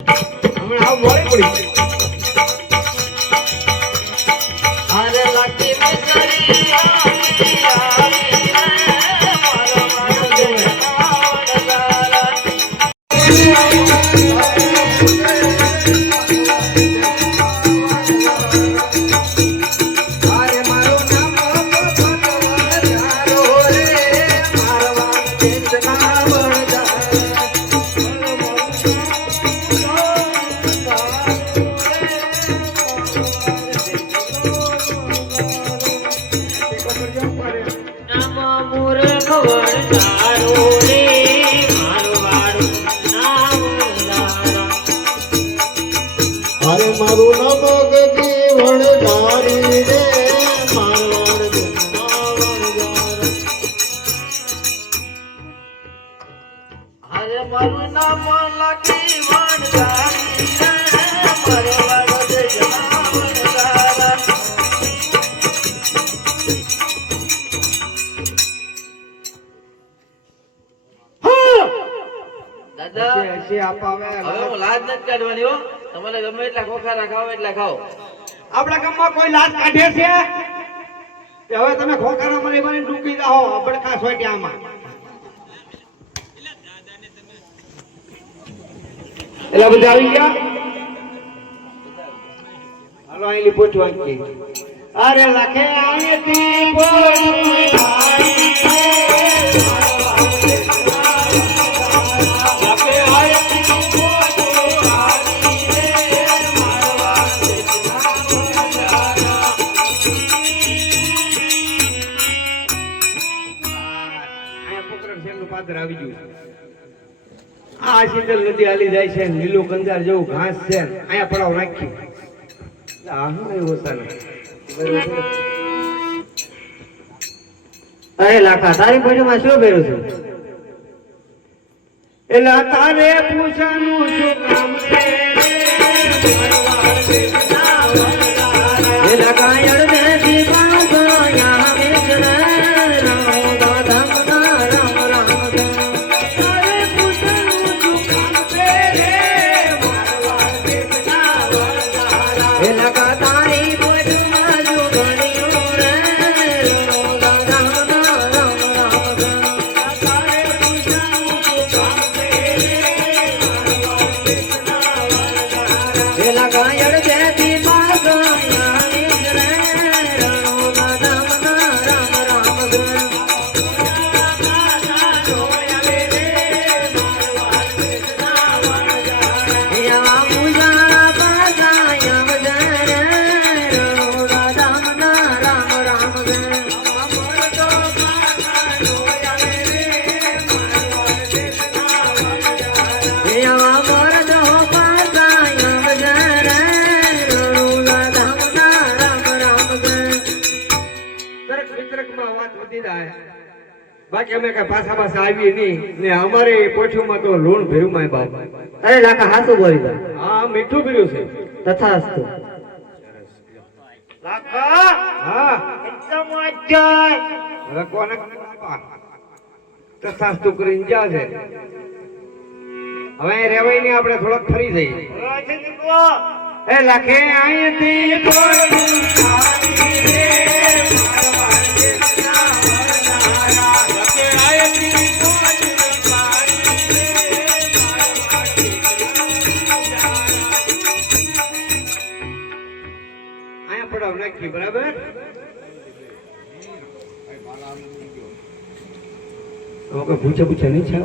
હમણાં આવ મોડી પડી અરે લકી મિસરી આવી આવી મારો મારો દેવાડા અરે મારું નામ ભગવાન જારો રે મારવા ચેતના અરે મારું નામ ગગી વણધારી રે મારવાડ અરે મારું નામ લકી વણધારી રે મારવાડ દેજના દાદા એસી આપાવે હવે હું લાજ નથી કાઢવાની હો. તમારે ગમે એટલા ખોખારા ખાઓ એટલા ખાઓ. આપણા ગામમાં કોઈ લાજ કાઢે છે કે હવે તમે ખોખારા મારી મારી ડૂબી જાઓ આપણે ખાસ હોય ત્યાંમાં એટલે બધા આવી ગયા હાલો અહીં પૂછવા અરે લખે આયેથી આવી ગયું આ શીતલ નદી હાલી જાય છે લીલું કંજાર જેવું ઘાસ છે અહીંયા પડાવ નાખ્યું આ શું એવું સાને અરે લાખા તારી પેઢીમાં શું પહેર્યું છે? એલા તારે પૂછાનું શું કામ છે એલા કાયડ દે દીવા ગયા મેજર રામ દાદા રામ રામ તારે પૂછાનું શું કામ છે રે મારવા દેવના વરદારા એલા કા તારી પેઢીમાં જો ગણ્યો રે દાદા રામ રામ તારે પૂછાનું શું કામ છે રે મારવા દેવના વરદારા એલા કાયડ દે દીવા ગયા મેજર રામ દાદા રામ રામ યા પૂજા પાસાયા વજર રામ રામ રામ યા મરદ હો પાસાયા વજર રામ રામ દરેક વિતરકમાં વાત વધી જાય બાકી અમે કઈ પાછા પાછા આવી નહીં ને અમારે પોઠીમાં તો લૂણ ભર્યું માય બાપ અરે લાખા હાસુ બોલી દો હા મીઠું ભર્યું છે તથાસ્તુ લાખા હા એકદમ અજય હવે કોને તથાસ્તુ કરીને જા છે હવે રેવાય નહીં આપણે થોડોક ફરી જઈએ એ લખે અહીંથી બોલું ખાલી રે મારવા દેવના વરદારા લખે અહીંથી બોલું ખાલી રે મારવા દેવના વરદારા આયા પડાવ નાખી બરાબર હવે પૂછે નહીં છે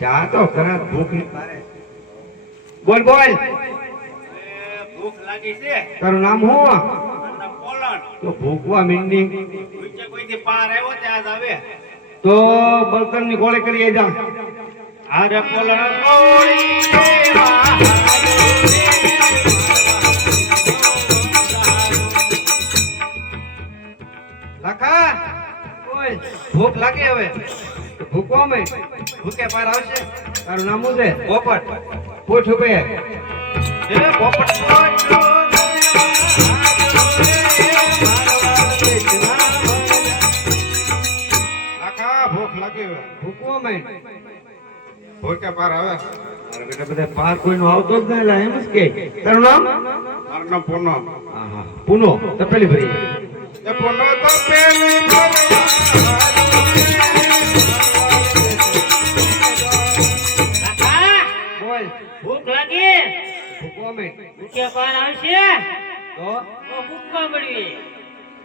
ચા તો ખરા ભૂખ બોલ બોલ ભૂખ લાગી છે તારું નામ શું પોલણ તો ભૂખવા મીંડી કોઈથી પાર આવ્યો ત્યાં જ આવે તો બળતણ ની ગોળે કરી જા અરે પોલણ ગોળી લખા ઓય ભૂખ લાગે હવે તો ભૂખવા મે ભૂખે પાર આવશે તારું નામ શું છે પોપટ પૂછ ઉભે એ પોપટ લખા ભૂખ લાગે હવે ભૂખવા કોમેન્ટ ભૂકા પાર આવે અરે બેટા બધા પાર કોઈનો આવતો જ નહીં લા એમ જ કે તારું નામ મારું નામ પૂનો હા હા પૂનો તપેલી ભરી એ પૂનો તો પેલી કાકા બોલ ભૂખ લાગી કોમેન્ટ ભૂખ્યા પાર આવશે તો તો ભૂખવા મળવી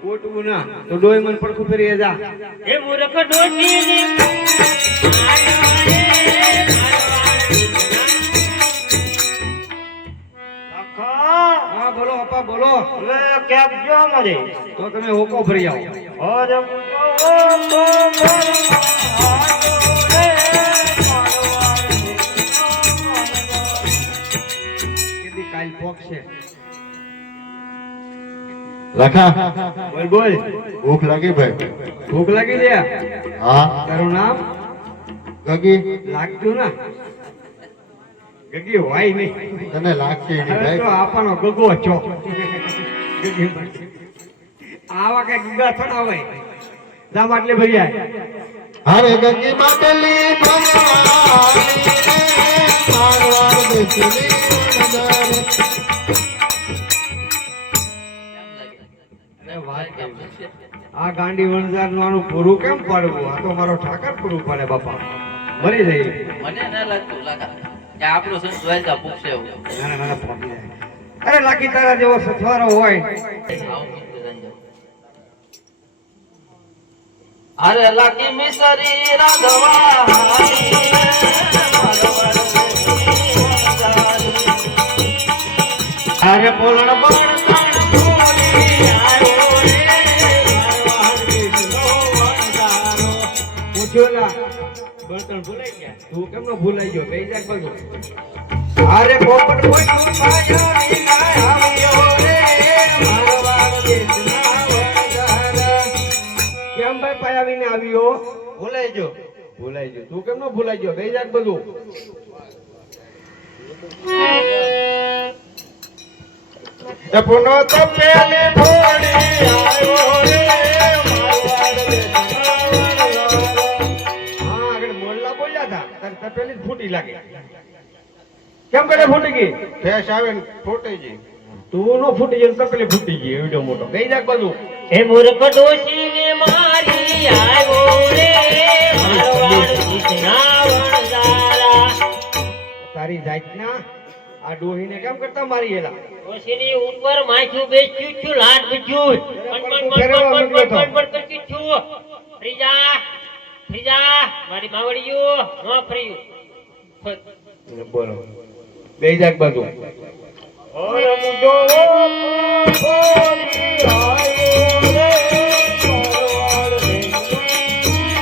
કોટવું ના તો ડોય મન પડખું ફેરી જા એ મૂર્ખ ડોશીની હા બોલો અપા બોલો તો તમે હોકો ભરી આવો કીધી કાલ પોકશે લખા બોલ બોલ ભૂખ લાગી ભાઈ ભૂખ લાગી છે હા તારું નામ ગગી લાગતું ના ગગી હોય નહીં તને લાગશે એની હવે તો ભાઈ આપવાનો ગગો છો ગગી બનશે. આવા કઈ ગગા થોડા હોય જા માટલે ભર્યા અરે ગંગી માટલી ભગવાની મારવાડ દેશની નજારે અરે વાત કેમ? આ ગાંડી વણઝાર નું આનું પૂરું કેમ પાડવું આ તો મારો ઠાકર પૂરું પાડે બાપા મરી જાય મને ના લાગતું લાગા કે આપણું સંત દ્વારકા પૂછશે એવું નાના નાના ફોટી જાય અરે લાકી તારા જેવો સથવારો હોય આવું કીધું રંજન. અરે લાકી મિસરી રાધવા અરે પોલણ પણ પૂછ્યો ના બળતણ ભૂલાઈ ગયા તું કેમ નો ભૂલાઈ ગયો બે જાક બધું અરે પોપટ કોઈ તું પાછો નીના આવ્યો રે મારો વાળો દેશના વણઝારા. કેમ ભાઈ પાયાવીને આવ્યો ભૂલાઈ ગયો તું કેમ નો ભૂલાઈ ગયો બે જાક બધું એ પૂનો તો પેલી ભોળી આવ્યો રે મારવાડ દેશના હા આગળ મોરલા બોલ્યા હતા તારી તપેલી જ ફૂટી લાગે કેમ કરે ફૂટી ગઈ ઠેસ આવે ને ફૂટી ગઈ તું નો ફૂટી ગઈ ને તપેલી ફૂટી ગઈ એવડો મોટો ગઈ જાક બધું એ મૂર્ખ ડોશીને મારી આવ્યો રે મારવાડ દેશના વણઝારા. તારી જાતના આ ડોહીને કેમ કરતા મારી એલા ડોશીની ઉપર માથું બેસ્યું છું લાટ બીજું પણ કરતી છું ફ્રીજા મારી માવડીયું નો ફ્રીયું બોલો બે જાક બધું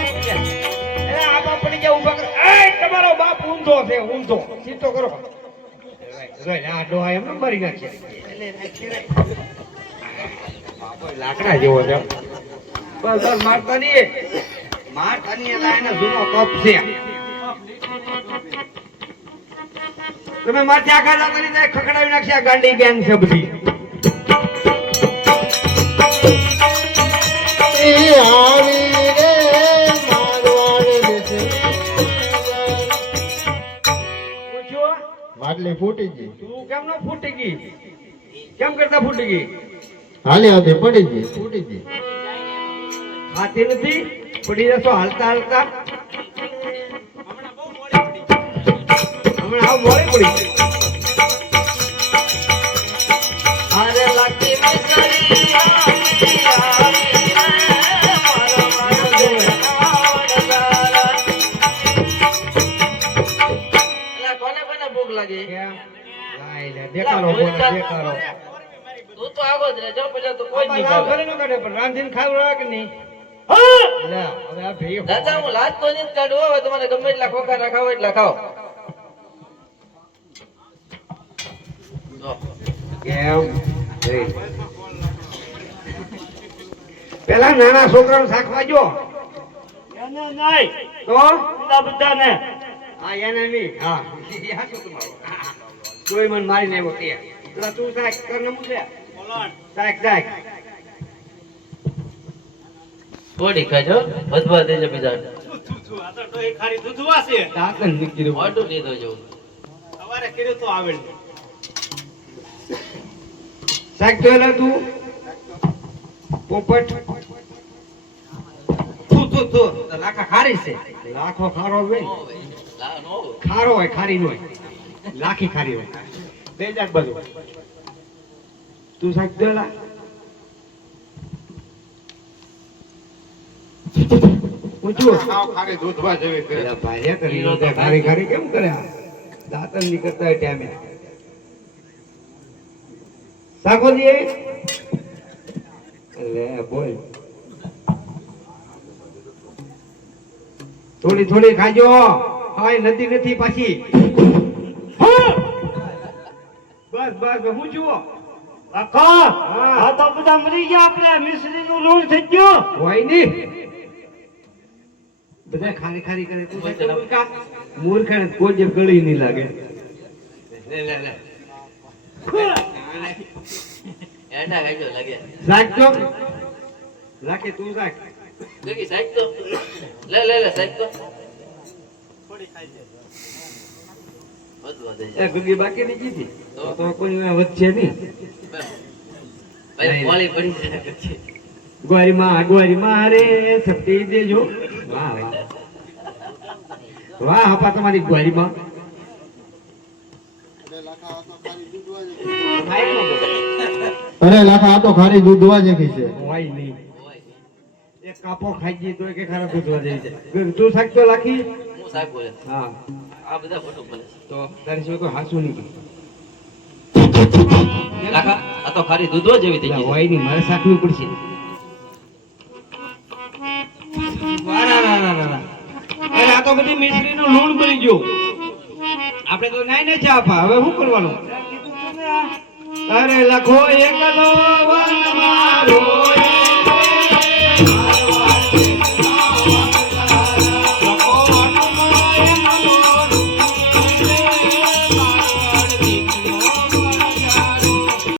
આ બાપ પડી ગયા ઊભા કર એ તમારો બાપ ઊંધો છે ઊંધો સીધો કરો આ ડોહા એમ મારી નાખ્યા લાકડા જેવો છે બસ મારતા નહીં એલા એના જૂનો કપ છે તમે માથે આખા જતા નહીં ખખડાવી નાખશે આ ગાંડી ગેંગ છે બધી એ આવી રે મારવાડ દેશની પૂછ્યો માટલી ફૂટી ગઈ તું કેમ નો ફૂટી ગઈ કેમ કરતા ફૂટી ગઈ હાલી આવતી પડી ગઈ ફૂટી ગઈ ખાતી નથી પડી જશો હાલતા હાલતા હમણાં આવ મોડી પડી અરે લાકી મિસરી કોને કોને ભૂખ લાગી કેમ લાઈ લે દેખાડો બોલો દેખાડો તું તો આગો જ રે જો પેલા તો કોઈ જ નહીં લાવ ભાવે ઘરે નો કાઢે પણ રાંધીને ખાવ કે નહીં લે હવે આ ભઈ દાદા હું લાજ તો નહીં કાઢું હવે તમારે ગમે એટલા ખોખા ના ખાવ એટલા ખાઓ કેમ પેલા નાના છોકરાને શાકવા જો તો બધાને હા એને નહીં હા યા શું તમારો તોય મને મારીને આવ્યો તે પેલા તું શાક કર ને મૂકે શાક શાક થોડી ખાજો વધવા દેજો બીજા આ તો ડોહી ખારી દૂધવા છે દાંતણ નીકળ્યું મોઢું લીધો જો સવારે કર્યું તો આવડે સાહેબ તો એલા તું પોપટ તું તો લાખા ખારી છે લાખો ખારો હોય ને. લા નો ખારો હોય ખારી નો હોય લાખી ખારી હોય બે જાત બધું તું સાહેબ તો એલા પૂછું સાવ ખાલી દૂધવા જેવી કરે. પેલા ભાર્યા કરી લીધા. ખારી ખારી કેમ કર્યા દાંતણ નીકળતા હોય ટાઈમે સાકોજી લે બોલ થોડી થોડી ખાજો હાય નથી નથી પાછી બસ બસ હું જુઓ કાકા આ તો બધા મરી ગયા આપણે મિશ્રી નું લૂણ થઈ ગયું હોય નહીં બધા ખારી ખારી કરે તું મૂર્ખ કોઈ જે ગળી નહીં લાગે લે લે લે એડા ગાજો લાગે રાખજો રાખે તું રાખ દેખી સાઈડ તો લે લે લે સાઈડ તો બધું દે એ ગુગી બાકી ની જીતી તો કોઈ વચ્ચે નહીં ભાઈ પોલી પડી જાય પછી ગોરી માં રે સપટી દેજો વાહ વાહ વાહ આપા તમારી ગોરી માં અરે લાખા આ તો ખાલી દૂધવા જેવી છે. હોય નહીં એક કાપો ખાઈ ગઈ તો કે ખરા દૂધવા જેવી છે તું સાચો લાખી હું સાહેબ બોલે હા આ બધા ફોટો બોલે તો તારી શું તો હાસું નહીં લાખા આ તો ખાલી દૂધો જેવી થઈ ગઈ હોય નહીં મારે સાચવું પડશે વાહ રા રા રા રા. અરે આ તો બધી મિશ્રીનું લૂણ બની ગયું આપણે તો નાઈ ને ચા આપા હવે શું કરવાનું અરે લખો એકલો વન મારો